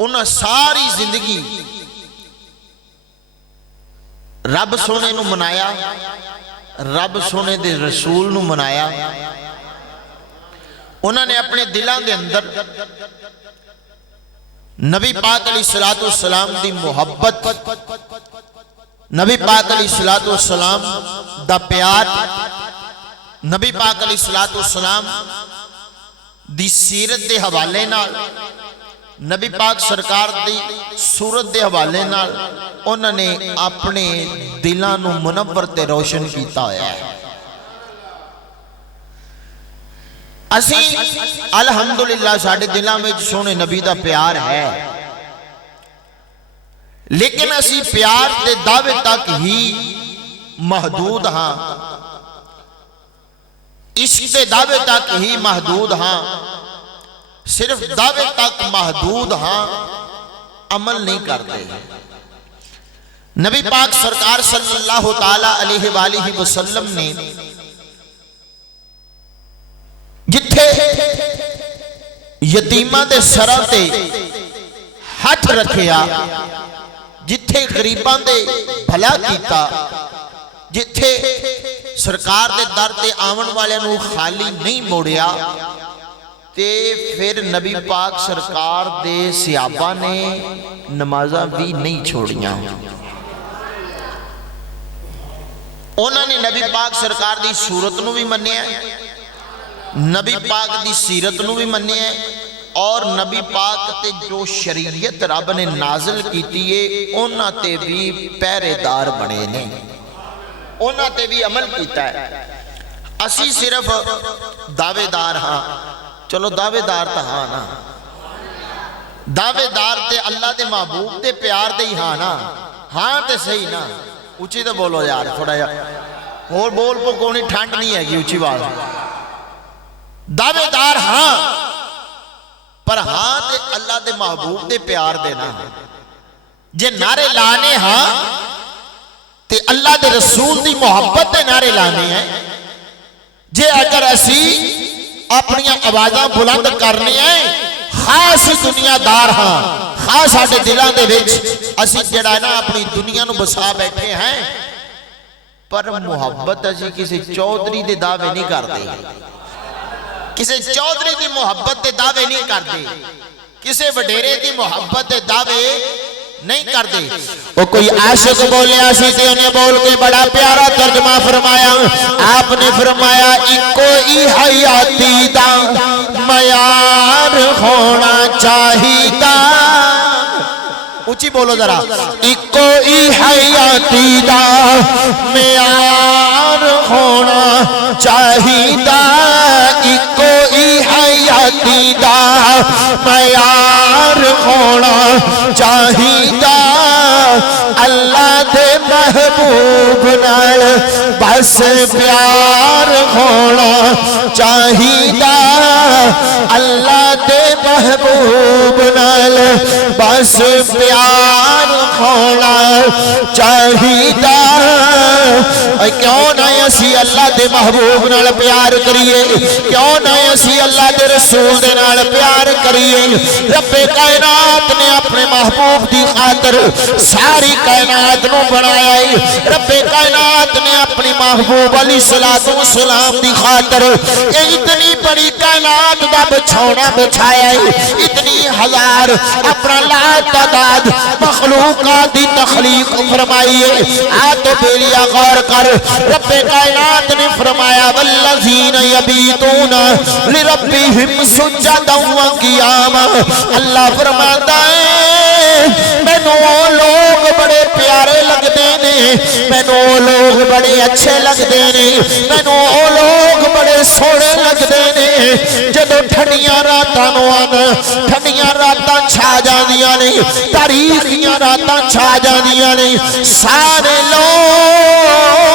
انہاں ساری زندگی رب سونے نو منایا، رب سونے دے رسول نو منایا، انہوں نے اپنے دلوں دے اندر نبی پاک علیہ السلام دی محبت، نبی پاک علیہ السلام دا پیار، نبی پاک علیہ السلام دی سیرت دے حوالے نال، نبی پاک سرکار دی صورت دے حوالے نال انہوں نے اپنے دلوں نو منور تے روشن کیتا ہویا ہے۔ اسی الحمدللہ ساڑھے دلوں میں سونے نبی دا پیار ہے، لیکن اسی پیار دے دعوے تک ہی محدود ہاں، عشق دے دعوے تک ہی محدود ہاں، صرف دعوے تک محدود ہاں، عمل نہیں کرتے۔ نبی پاک سرکار صلی اللہ تعالیٰ علیہ وآلہ وسلم نے جتھے یتیمہ دے سرہ تے ہاتھ رکھیا، جتھے غریباں دے بھلا کیتا، جتھے سرکار دے در تے آون والے نو خالی نہیں موڑیا، تے پھر نبی پاک سرکار دے صحابہ نے نمازہ بھی نہیں چھوڑیاں۔ انہوں نے نبی پاک سرکار دی صورت نو بھی منیا ہے، نبی پاک دی سیرت نو بھی منیا ہے، اور نبی پاک تے جو شریعت رب نے نازل کیتی ہے انہاں تے بھی پہرے دار بنے نے، انہاں تے بھی عمل کیتا ہے۔ اسی صرف دعوے دار ہاں، چلو دعوے دار تا ہاں نا، دعوے دار تے اللہ دے محبوب تے پیار دے ہی ہاں نا، ہاں تے صحیح نا، اچھی تے بولو یار تھوڑا یار، اور بول پو کونی ٹھانٹ نہیں ہے گی اچھی بات، دعوے دار ہاں، پر ہاں تے اللہ دے محبوب دے پیار دینا، جے نعرے لانے ہاں تے اللہ دے رسول دی محبت دے نعرے لانے ہیں، جے اگر اسی اپنی آوازاں بلند کرنے ہیں، خاص دنیا دار ہاں، خاص آٹے دلان دے وچ اسی جڑانا اپنی دنیا نو بسا بیٹھے ہیں، پر محبت اسی کسی چودری دے دعوے نہیں کر دے، کسی چودری دی محبت دے دعوے نہیں کر دے، کسی وڈیرے دی محبت دے دعوے نہیں کر دے۔ وہ کوئی عاشق بولے آسی تھے انہیں بول کے بڑا پیارا ترجمہ فرمایا، آپ نے فرمایا ایکو ای حیاتی دا معیار ہونا چاہیدا، اونچی بولو ذرا، ایکو ای حیاتی دا معیار ہونا چاہیدا، ایکو ای حیاتی دا معیار ہونا چاہیدا، اللہ دے محبوب نال بس پیار ہونا چاہیدا، اللہ دے محبوب نال بس پیار ہونا چاہیدا۔ کیوں نہ اسی اللہ دے محبوب نال پیار کریے، کیوں نہ اسی اللہ دے رسول دے نال پیار کریے۔ رب کائنات نے اپنے محبوب دی خاطر ساری کائنات نو بنایا ہے، رب کائنات نے اپنی محبوب علیہ السلام دی خاطر اتنی بڑی کائنات دا بچھونا بچھایا ہے، اتنی ہزار اپنا لا تعداد مخلوقات دی تخلیق فرمائی ہے۔ آتو بیلیا غور کر، رب کائنات نے فرمایا والذین یبیتون لربہم سجدا و قیاما، اللہ فرماتا ہے مینوں لوگ بڑے پیارے لگ دینے، مینوں لوگ بڑے اچھے لگ دینے، مینوں لوگ بڑے سوڑے لگ دینے، جدو ٹھنڈیاں راتاں نو آنا، ٹھنڈیاں راتاں چھا جاندیاں نے، تاریخیاں راتاں چھا جاندیاں نے، سارے لوگ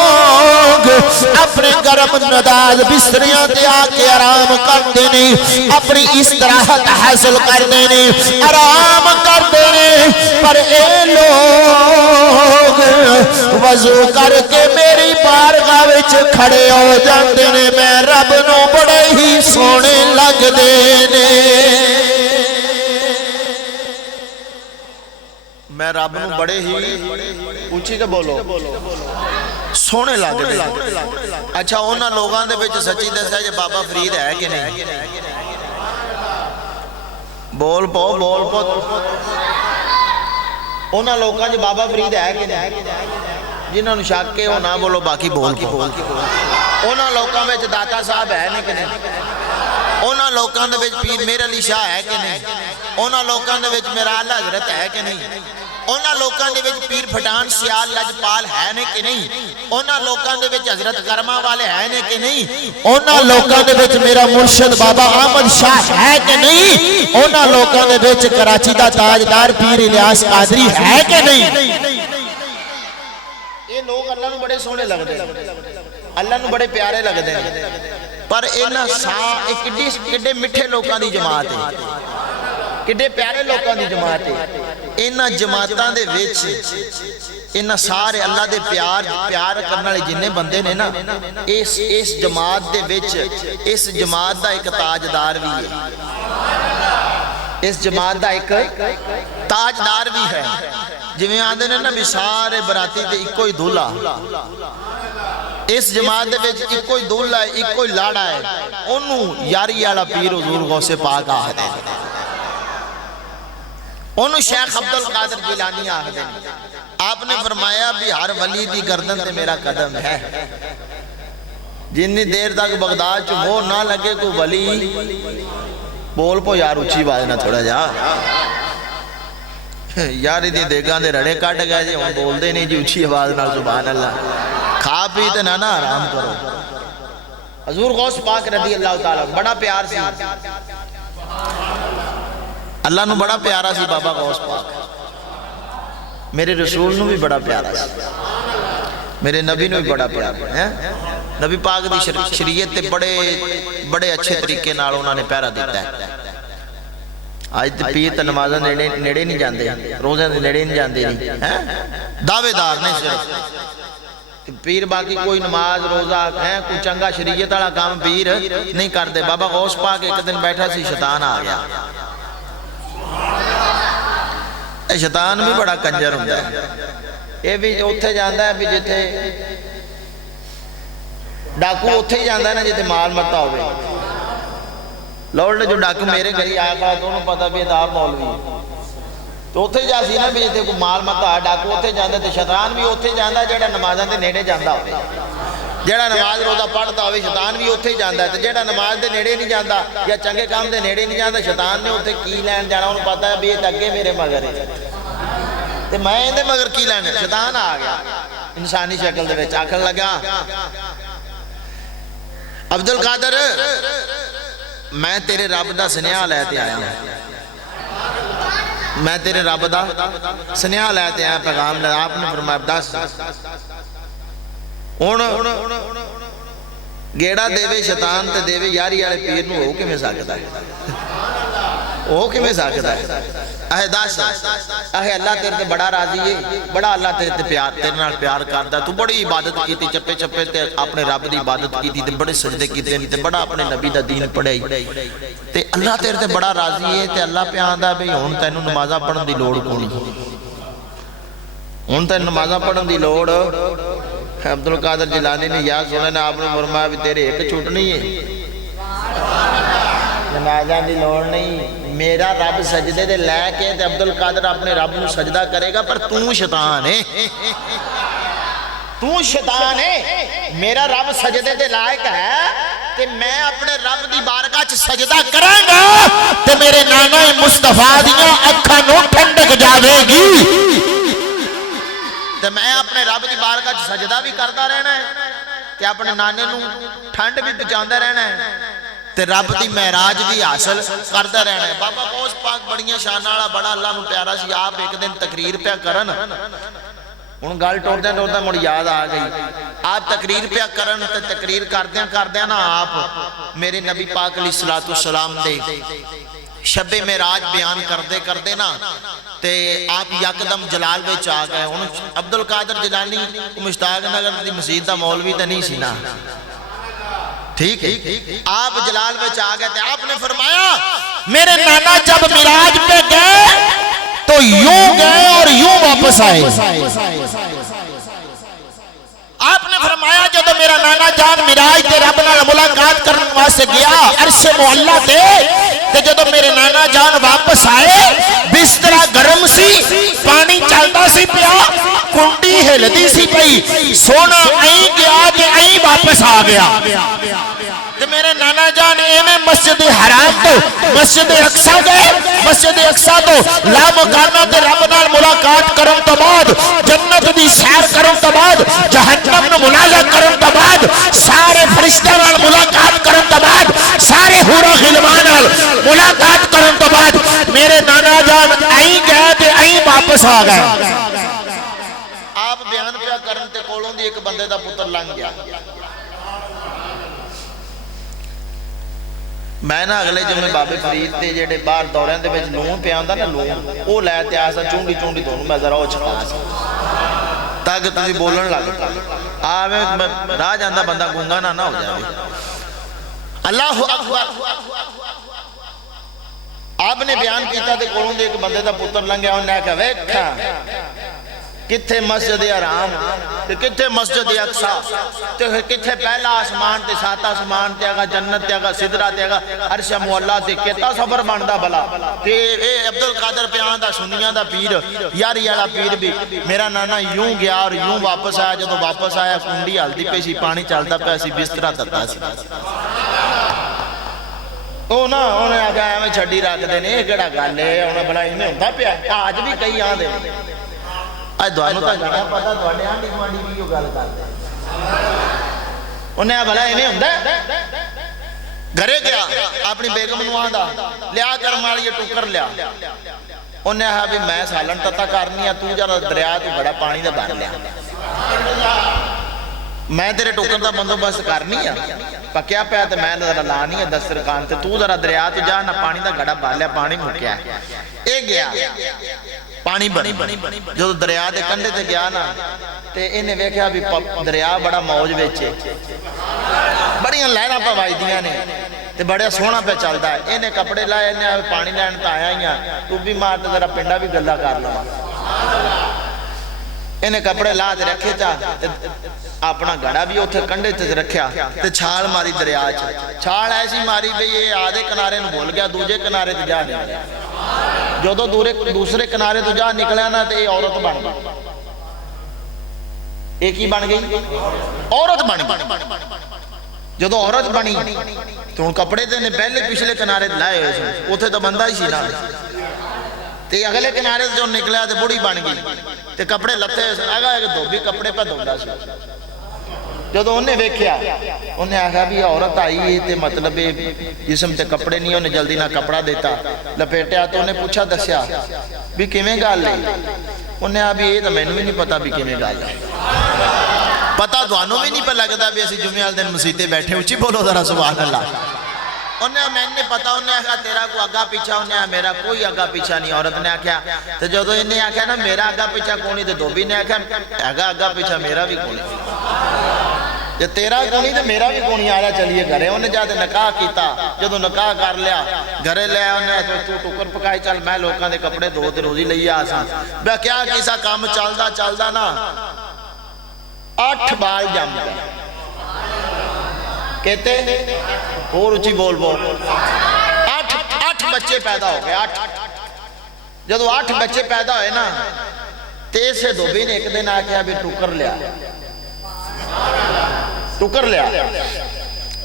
اپنے گرم نداز بستریاں تے آکے آرام کرتے نے، اپنی استراحت حاصل کرتے نے، آرام کرتے نے، پر اے لوگ وضو کر کے میری بارگاہ وچ کھڑے ہو جاندے نے، میں رب نو بڑے ہی سونے لگ دے نے۔ میں رب نو بڑے ہی اونچی تے بولو سونے لگدے. اچھا انہاں لوگاں دے وچ سچی دسیا جے بابا فرید ہے کہ نہیں؟ بول پو انہاں لوگاں جو بابا فرید ہے کہ نہیں؟ جنہاں نو شک ہے وہ نہ بولو باقی بول پو. انہاں لوگاں وچ داتا صاحب ہے نہیں کہ نہیں؟ انہاں لوگاں دے وچ پیر میر علی شاہ ہے کہ نہیں؟ انہاں لوگاں دے وچ میرا اعلیٰ حضرت ہے کہ نہیں؟ انہاں لوگاں دے وچ پیر پھٹان سیال لجپال ہے نے کہ نہیں؟ انہاں لوگاں دے وچ حضرت کرما والے ہے نے کہ نہیں؟ انہاں لوگاں دے وچ میرا مرشد بابا احمد شاہ ہے کہ نہیں؟ انہاں لوگاں دے وچ کراچی دا تاجدار پیر الیاس قادری ہے کہ نہیں؟ یہ لوگ اللہ نو بڑے سونے لگتے ہیں، اللہ نو بڑے پیارے لگتے ہیں، پر انہاں کڈے میٹھے لوگاں دی جماعت ہے، کڈے پیارے لوگاں دی جماعت ہے. انہاں جماعتاں دے وچ انہاں سارے اللہ دے پیار کرنے والے جننے بندے نے نا اس جماعت دے وچ اس جماعت دا ایک تاجدار بھی ہے، اس جماعت دا ایک تاجدار بھی ہے. جویں آندے نے نا بھی سارے براتی تے ایک کوئی دولہا، اس جماعت دے وچ ایک کوئی دولہا ہے، ایک کوئی لاڑا ہے، انہوں یاری والا پیر حضور غوث پاک آکھدے ہیں، انہوں شیخ عبدالقادر جیلانی آکھدے ہیں. آپ نے فرمایا بھی ہر ولی دی گردن تے میرا قدم ہے. جنی دیر تک بغداد چو وہ نہ لگے کوئی ولی بول پو یار اچھی بات نہ تھوڑا جا یار دی دیگان دے رڑے کٹ گئے جی ہم بول دے نہیں جی اچھی آواز نہ سبحان اللہ. کھا پیتے نہ آرام کرو. حضور غوث پاک رضی اللہ تعالیٰ بڑا پیار سی، اللہ نو بڑا پیارا سی بابا غوث پاک. میرے رسول نو بھی بڑا پیارا سی، میرے نبی نو بھی بڑا پیارا ہے. نبی پاک دی شریعت تے بڑے اچھے طریقے نال انہوں نے پیارا دیتا ہے. آج تے پیر تے نمازاں نیڑے نہیں جاندے، روزے دے نیڑے نہیں جاندے نہیں، دعوے دار نے صرف پیر باقی کوئی نماز روزہ ہے کوئی چنگا شریعت والا کام پیر نہیں کردے. بابا غوث پاک ایک دن بیٹھا سی شیطان آ گیا. شیطان بھی بڑا کنجر ہوتا ہے، یہ بھی اتھے جاندہ ہے بھی جتے ڈاکو اتھے ہی جاندہ ہے نا جتے مال مرتا ہوئے. لوڑ جو ڈاکو میرے گھری آیا کھا تو انہوں پتا بھی ادھار مولوی ہے تو اتھے جا سی نا بھی جتے کو مال مرتا ہے ڈاکو اتھے جاندہ ہے. شیطان بھی اتھے جاندہ ہے جیڑا نمازاں دے نیڑے جاندہ ہوئے، جیڑا نماز روزہ پڑھتا ہوئے شیطان بھی اتھے جاندہ ہے. جیڑا نماز دے نیڑے نہیں جاندہ یا چنگے کام دے نیڑے نہیں جاندہ شیطان نے اتھے کی لین جانا انہوں پتا ہے بھی یہ تگے میرے مگر ہے تے میں اندے مگر کی لین ہے. شیطان آ گیا انسانی شکل دے وچ آکھن لگا عبدالقادر میں تیرے رب دا سنیہا لے تے آیا ہوں، میں تیرے رب دا سنیہا لے تے آیا پیغام لے. آپ نے فرمایا دس گیڑا دیوے شیطان تے دیوے یاری آلے پیر نو ہو کے میں ساکتا ہے، ہو کے میں ساکتا ہے. اہے دس اہے اللہ تیرے تے بڑا راضی ہے، بڑا اللہ تیرے تے پیار تیرے نال پیار کردہ. تو بڑی عبادت کی تھی، چپے چپے تے اپنے رب دی عبادت کی تھی تے بڑے سجدے کی تے بڑا اپنے نبی دا دین پڑھائی تے اللہ تیرے تے بڑا راضی ہے تے اللہ پہ آندہ بھئی ہون تینوں نمازہ پڑھن دی لوڑ کونی، ہون تینوں نمازہ پڑھن دی لوڑ. عبدالقادر جیلانی نے یا سنے نے آپ نے فرمایا بھی تیرے ایک چھوٹنی ہے، نمازہ دی لوڑ نہیں. میرا رب سجدے دے لے کے تے عبدالقادر اپنے رب نو سجدہ کرے گا، پر توں شیطان ہے، توں شیطان ہے. میرا رب سجدے دے لائق ہے تے میں اپنے رب دی بارگاہ چ سجدہ کریں گا تے میرے نانا مصطفیٰ دیاں اکھاں نو ٹھنڈک جاوے گی تے میں اپنے رب دی بارگاہ چ سجدہ بھی کرتا رہنا ہے تے اپنے نانے نو ٹھنڈ بھی پہنچاندہ رہنا ہے تے رب دی معراج بھی حاصل کرتا رہنا ہے. بابا غوث پاک بڑیاں شان والا بڑا اللہ نو پیارا سی. آپ ایک دن تقریر پہ کرن ان گل ٹوردیاں ٹوردیاں مڑ یاد آ گئی. آپ تقریر پہ کرن تے تقریر کردیاں نا آپ میرے نبی پاک علیہ السلام دے شب معراج بیان کردے نا تے آپ یکدم جلال وچ آ گئے. ہن عبدالقادر جیلانی مشتاق نگر دی مسجد دا مولوی تے نہیں سی نا، ٹھیک ہے. آپ جلال وچ آ گئے تے آپ نے فرمایا میرے نانا جب معراج پہ گئے تو یوں گئے اور یوں واپس آئے. آپ نے فرمایا جب میرا نانا جان معراج تے رب نال ملاقات کرنے واسطے گیا عرش معلا تے جب میرے نانا جان واپس آئے بستر گرم سی پانی چلتا سی پیا کنڈی ہلدی سی پئی سونا ائی گیا تے ائی واپس آ گیا. تے میرے نانا جان ایویں مسجد حرام تو مسجد اقصی گئے. مسجد اقصی تو لا مکانہ تے رب نال ملاقات کرن تو بعد جنت دی سیر کرن تو بعد جہنم نو منازع کرن تو بعد سارے فرشتیاں نال ملاقات کرن تو بعد سارے حور و غلمان نال ملاقات کرن تو بعد میرے نانا جان ائی گئے تے ائی واپس آ گئے. آپ بیان پیا کرن تے کولوں دی ایک بندے دا پتر لنگ گیا. میں نا اگلے جمعے بابے فرید تے جڑے باہر دوریاں دے وچ لون پیا ہوندا نا لون او لے تے آسا چونڈی چونڈی دونوں میں ذرا او چھپا سا تاکہ تسی بولن لگ آویں راہ جاندا بندہ گونگا نہ ہو جائے. اللہ اکبر. آپ نے بیان کیتا تے کولوں دے ایک بندے دا پتر لنگیا انہاں نے کہا ویکھا کتھے مسجد حرام تے کتھے مسجد اقصی تے کتھے پہلا آسمان تے سات آسمان تے اگا جنت تے اگا سدرہ تے اگا عرش معلا تے کتا صبر بندا بلا تے اے عبدالقادر پیان دا سنیاں دا پیر یاری والا پیر بھی میرا نانا یوں گیا اور یوں واپس آیا. جدوں واپس آیا کنڈی ہلدی پئی سی پانی چلدا پیا سی بستر تتا سی. او نا انہیں آکھا ایویں چھڈی رکھ دے نے کیڑا گل ہے انہیں بلا ایویں ہوندا پیا آج بھی کئی آندے آج دوانوں تا جانا پتا دوڑے آنڈی گوانڈی بھی کیوں گل کرتے انہیں بھلا ایویں ہوندا گھرے گیا اپنی بیگم نو آندا لیا کر مالی یہ ٹکر لیا. انہیں کہا بھی میں سالن تتا کرنی ہے تو ذرا دریا تو بڑا پانی دا بھر لیا میں تیرے ٹکر دا بندوبست کرنی ہے پکیا پیا تے میں ذرا لانی ہے دسترخوان تے تو ذرا دریا تو جا نہ پانی دا گھڑا بھر لیا پانی مکیا ہے. اے گیا پانی بنی جو دریا دے کنڈے تے گیا نا تے انہیں ویکھیا بھی دریا بڑا موج ویچے بڑیاں لہراں پہ وجدیاں نے تے بڑا سونا پہ چلدا ہے. انہیں کپڑے لائے انہیں پانی لین تے آیا ہی ہیں تو بھی مار تے ذرا پنڈا بھی گلا کر لوا. انہیں کپڑے لا تے رکھے تا اپنا گھڑا بھی اتھے کنڈے تے رکھیا تے چھال ماری دریا چھال ایسی ماری بھی یہ آدھے کنارے نو بھول گیا دوجے کنارے تے جا نکلیا. جو تو دوسرے کنارے تو جا نکلیا نا تے عورت بن گئی. ایک ہی بن گئی عورت بن گئی. جو عورت بنی تو ان کپڑے تے نے پہلے پچھلے کنارے لائے ہوئے سن اتھے تو بندہ ہی سی نا تے اگلے کنارے جو نکلیا تے بڑی بن گئی تے کپڑے لتے سن آگا ایک دو بھی کپڑے پہ دھوندا سی. جدو انہیں ویکھیا انہیں آگا بھی عورت آئی تے مطلب جسم تے کپڑے نہیں انہیں جلدی نہ کپڑا دیتا لپیٹیا تو انہیں پوچھا دسیا بھی کیویں گال لے انہیں آگا بھی یہ تو میں نے بھی نہیں پتا بھی کیویں گال لے پتا دوانوں بھی نہیں پہ لگتا بھی ایسی جمعہ دن مسیطے بیٹھے اچھی بولو ذرا سبحان اللہ. انہیں میں نے پتا انہیں آگا تیرا کو آگا پیچھا انہیں آگا میرا کوئی آگا پیچھا نہیں. عورت نے آگا تو جو تو انہیں آگا نا میرا آگا پیچھا کونی تو دوبی نے آگا آگا پیچھا میرا بھی کونی جو تیرا کونی تو میرا بھی کونی آ رہا چلیے گھرے. انہیں جاتے نکاح کیتا جدو نکاح کر لیا گھرے لیا انہیں تو ٹکر پکائی چل میں لوکاں دے کپڑے دو تے روزی لئی آسان بیا کیا کیسا کام چلدا نا 8 بال جم گئے کہتے اور اچھی بول 8 بچے پیدا ہو گئے. 8 جدو 8 بچے پیدا ہوئے نا تے سے دھوبی نے ایک دن آکھیا بھی ٹکر لیا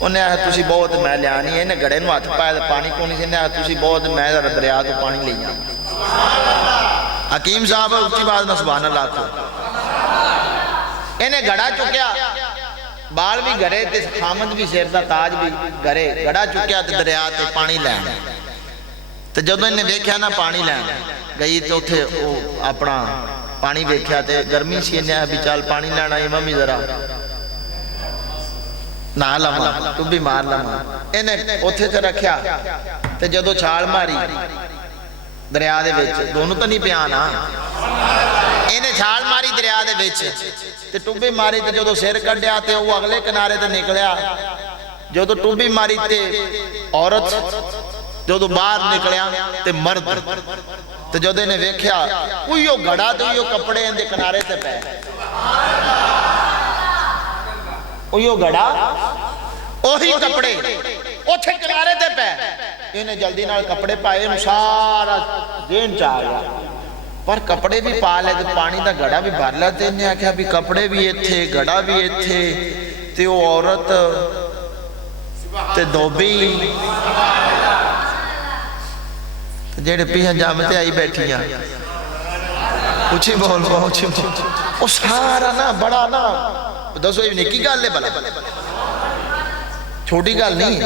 انہیں آیا تُسی بہت میں لیا نہیں ہے انہیں گھڑے نو ہاتھ پایا پانی کونی سے انہیں آیا تُسی بہت میں دریا تو پانی لے جاؤں. حکیم صاحب اچھی بات میں سبحان اللہ کو انہیں گھڑا چکیا بال بھی گھرے تے خامد بھی سیر دا تاج بھی گھرے گھڑا چکیا تے دریا تے پانی لین تے جدو انہیں ویکھیا نا پانی لین گئی تو تھے اپنا پانی ویکھیا تے گرمی سی انہیں بھی چال پانی لینا امام بھی ذرا نہ لما تو بھی مار لما انہیں اتھے تے رکھیا تے جدو چھال ماری دریا دے ویچ دونوں تو نہیں پیانا انہیں چھال ماری دریا دے ویچ تے ٹوبی ماری تے جدو سیر کڈیا تے وہ اگلے کنارے تے نکلیا جدو ٹوبی ماری تے عورت جدو باہر نکلیا تے مرد تو جو نے ویکھیا اوہیو گھڑا تو اوہیو کپڑے اندے کنارے تے پے اوہیو گھڑا اوہی کپڑے اوتھے کنارے تے پے انہیں جلدی نال کپڑے پائے انہوں سارا دین چاہ گیا پر کپڑے بھی پا لے تو پانی دا گھڑا بھی بھر لیتے انہیں آکھا بھی کپڑے بھی تھے گھڑا بھی تھے تے وہ عورت تے دوبی جیڑے پیہاں جامتے آئی بیٹھی ہیں اچھی بول اچھی بول وہ سارا نا بڑا نا دسو یہ نکی گال لے بلا چھوٹی گال نہیں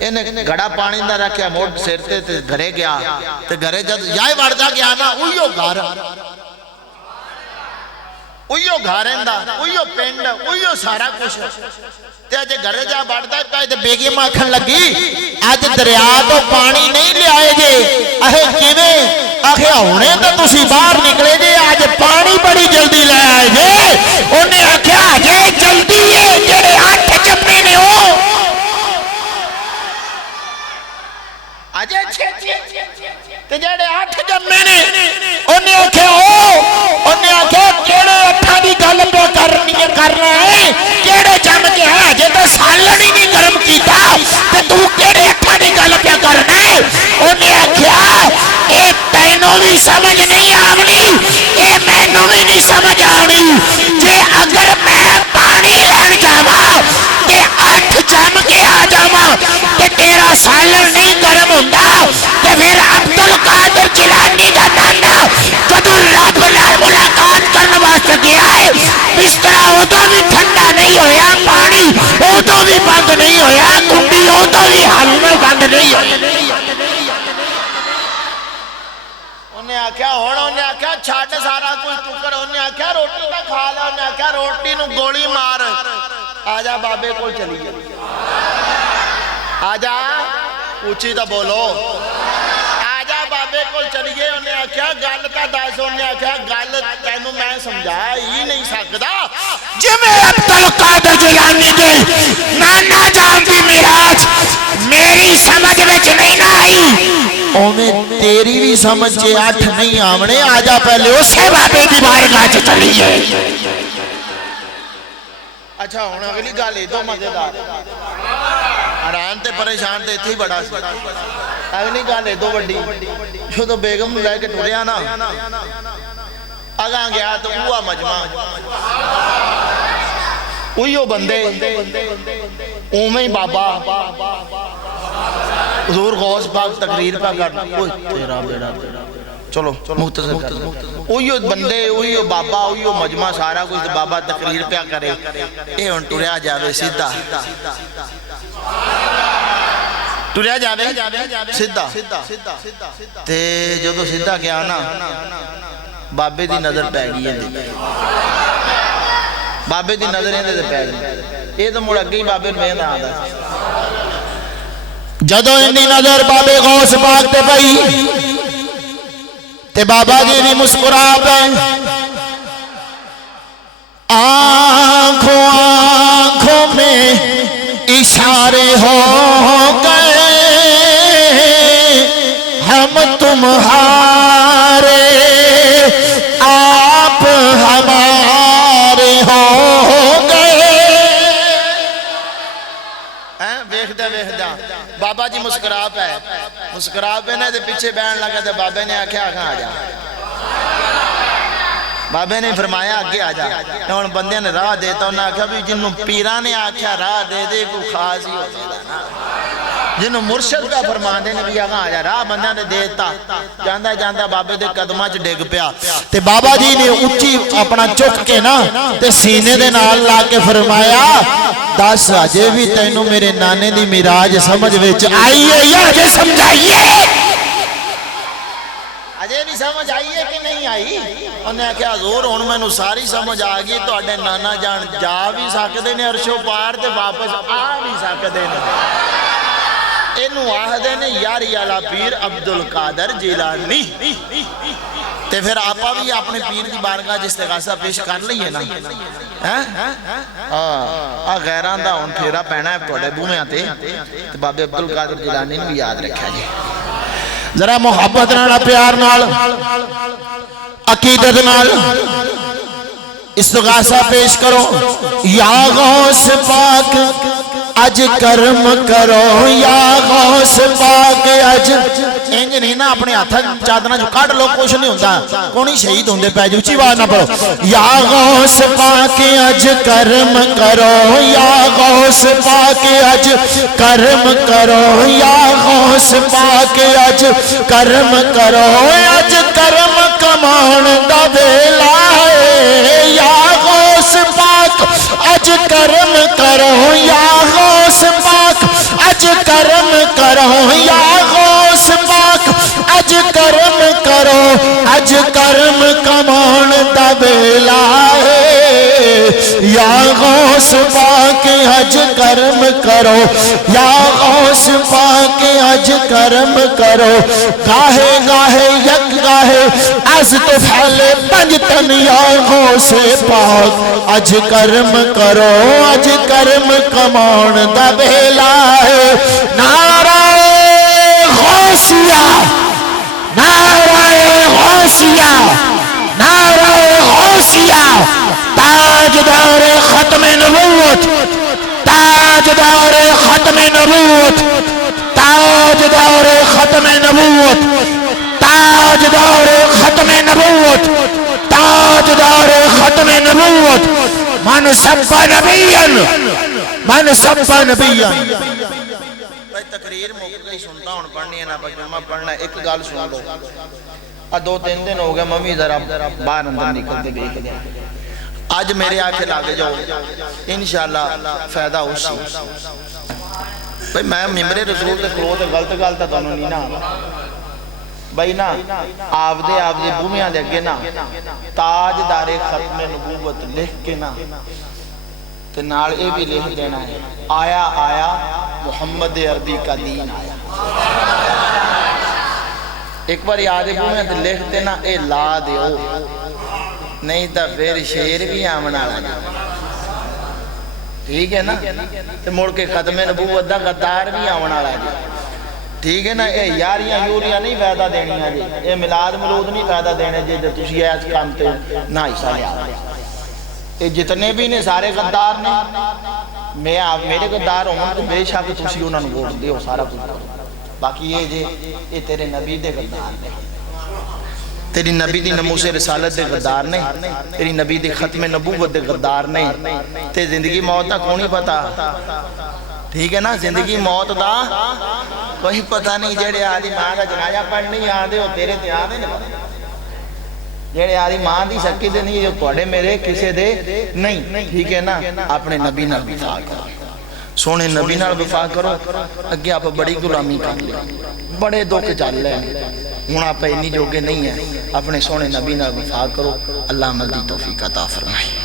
انہیں گھڑا پانی دا رکھیا موٹ سیرتے تے گھرے گیا تے گھرے جد یائی وردہ گیا نا اوہیو گھر اوہیو گھارندہ اوہیو پینڈ اوہیو سارا کچھ تے آجے گھرے جا بڑھتا ہے پائے تے بیگی ماکھن لگی آج دریا تو پانی نہیں لے آئے جے اہے کیویں آخے ہونے تو تسی باہر نکلے جے آج پانی بڑی جلدی لے آئے جے انہیں آکھیا آجے جلدی ہے جڑے 8 جمعے نے ہو آجے تے جڑے 8 جمعے نے انہیں آکھیا ہو انہیں آکھیا کیڑے 8 دی گل پہ کرنا ہے کیڑے جم کے ہے آجے تو سالن ہی نہیں گرم کیتا تے تو کیڑے 8 دی گل پہ کرنا ہے انہیں آکھیا اے تینوں بھی سمجھ نہیں آونی اے مینوں بھی نہیں سمجھ آونی جے اگر میں پانی لین جاواں تے 8 جم کے آ جاواں تے تیرا سالن نہیں گرم ہوندا تے پھر عبدالقادر جیلانی دا نانا جدوں رب نال ملاقات کرن واسطے گیا ہے بستر ادو بھی ٹھنڈا نہیں ہویا پانی ادو بھی بند نہیں ہویا کنڈی ادو بھی حل میں بند نہیں ہوئی انہیں آکھیا ہونا انہیں آکھیا چھاٹ سارا کوئی ٹکر انہیں آکھیا روٹی کا کھا لیا انہیں آکھیا روٹی نو گولی مار آجا بابے کو چلی گئی آجا اونچی تا بولو آجا بابے کو چلی گئے انہیں آکھیا گل تا دس انہیں آکھیا گل تینوں میں سمجھا ہی نہیں سکدا جویں عبدالقادر جیلانی دے نانا جان دی معراج میری سمجھ وچ نہیں نہ آئی اومیں تیری بھی سمجھ چے 8 نہیں آونے آجا پہلے اسے بابے دی بارگاہ چ چلیے اچھا ہونا اگلی گالے تو مزیدار حیران تے پریشان تے تھی بڑا سی اگلی گالے تو بڑی جو تو بیگم لے کے ٹوریا نا اگاں گیا تو ہوا مجمع اوہیو بندے اومیں بابا حضور غوث پاک تقریر پا کر تیرا بیڑا چلو مختصر کر اوہیو بندے اوہیو بابا اوہیو مجمع سارا کچھ بابا تقریر پیا کرے اے ان ٹوریا جاوے سیدھا ٹوریا جاوے سیدھا تے جو تو سیدھا کیا نا بابے دی نظر پہ گئی ہے بابے دی نظر ہے پہ گئی یہ تو مڑ اگئی بابے میں دا آدھا جدو اندی نظر بابے غوث پاک تے پئی تے بابا جی بھی مسکرا پہ آنکھوں آنکھوں میں اشارے ہو گئے ہم تمہارے آپ ہمارے ہو گئے بابا جی مسکرا پہ نے پیچھے بیان لگا تھا بابے نے آکھیا آگاں آ جا بابے نے فرمایا آگے آ جا ان بندے نے راہ دیتا انہوں نے آکھا بھی جنہوں پیران نے آکھیا راہ دے دے کو خاص ہی ہو جائے جنہوں مرشد کا فرمان دینے بھی آگاں آ جا راہ بندہ نے دیتا جاندہ جاندہ بابے دے قدمہ چ ڈگ پیا تے بابا جی نے اچھی اپنا چک کے نا تے سینے دے نال لا کے فرمایا دس آجے بھی تینوں میرے نانے دی معراج سمجھ ویچ آئیے یا آجے سمجھائیے آجے بھی سمجھ آئیے کہ نہیں آئی انہیں کہا حضور ہون میں نو ساری سمجھ آگئی تو اڈے نانا جان جا بھی ساکدے نے عرشو پار تے واپس آ بھی ساکدے نے انہوں آہدے نے یاری علا پیر عبدالقادر جیلانی تے پھر آپا بھی اپنے پیر کی بارگاہ جس استغاثہ پیش کر لئیے نا غیران دا ان پھیرا پہنا ہے پڑھے بو میں آتے بابے عبدالقادر جیلانی نے بھی یاد رکھا جی ذرا محبت نال پیار نال عقیدت نال استغاثہ پیش کرو یا غوث پاک اج کرم کرو یا غوث پاک اج انج نہیں نا اپنے ہاتھ چادرنا جو کٹ لو کچھ نہیں ہوتا کونی شہید ہوندے پے جو اچھی آواز نہ پڑھو یا غوث پاک اج کرم کرو یا غوث پاک اج کرم کرو یا غوث پاک اج کرم کرو اج کرم کمان دا ویلا ہے یا غوث پاک اج کرم کرو یا غوث پاک اج کرم کرو یا غوث پاک اج کرم کرو اج کرم کمان دا ویلا ہے یا غوث پاک اج کرم کرو یا غوث پاک اج کرم کرو گاہے گاہے یک گاہے از تو پھیلے پنجتن یا غوث پاک اج کرم کرو اج کرم کمان دا ویلا ہے نعرہ غوثیہ نعرہ غوثیہ نعرہ غوثیہ تاجدار ختم نبوت تاجدار ختم نبوت تاجدار ختم نبوت تاجدار ختم نبوت تاجدار ختم نبوت من سب نبیاً من سب نبیاً تقریر موقع گئی سنتا ہوں پڑھنی ہے نا پجمہ پڑھنا ایک گال سن لو دو تین دن ہو گئے ممی ذرا باہر اندر نکلتے دیکھ دیں آج میرے آنکھیں لاگے جاؤ انشاءاللہ فائدہ اسی بھئی میں ممبر رسول تے کھلو تے غلط غلط تانوں نہیں نا بھئی نا آپ دے بومیاں دے اگے نا تاجدار ختم نبوت لکھ کے نا تے نال اے بھی لکھ دینا ہے آیا آیا محمد عربی کا دین آیا ایک بار یاد بومیاں تے لکھ دینا اے لا دیو نہیں تا پھر شیر بھی آمنا لگا ٹھیک ہے نا تے مڑ کے ختم نبوت دا غدار بھی آمنا لگا ٹھیک ہے نا اے یاریاں یوریاں نہیں فائدہ دینی ہے جی اے ملاد ملود نہیں فائدہ دینے جی تسی ایس کامتے نہ حصہ لیا اے جتنے بھی نے سارے غدار نے میرے غدار ہوں تو بے شک تسی انہوں نے ووٹ دے ہو سارا کچھ کرو باقی یہ جے اے تیرے نبی دے غدار نے تیری نبی دی نموس رسالت دے غدار نے تیری نبی دی ختم نبوت دے غدار نے تے زندگی موت دا کونی پتا ٹھیک ہے نا زندگی موت دا کوئی پتہ نہیں جیڑے آدھی ماں دا جنازہ پڑھنی آدھے ہو تیرے تے آدھے نہیں جیڑے آدھی ماں دی سکی دے نہیں جو توڑے میرے کسے دے نہیں ٹھیک ہے نا اپنے نبی نال وفا کرو سونے نبی نال وفا کرو اگے آپ بڑی غلامی کر لیں بڑے دکھ چل لیں ہوں آپ انی جوگے نہیں ہیں اپنے سونے نبی نال وفا کرو اللہ عمل دی توفیق عطا فرمائے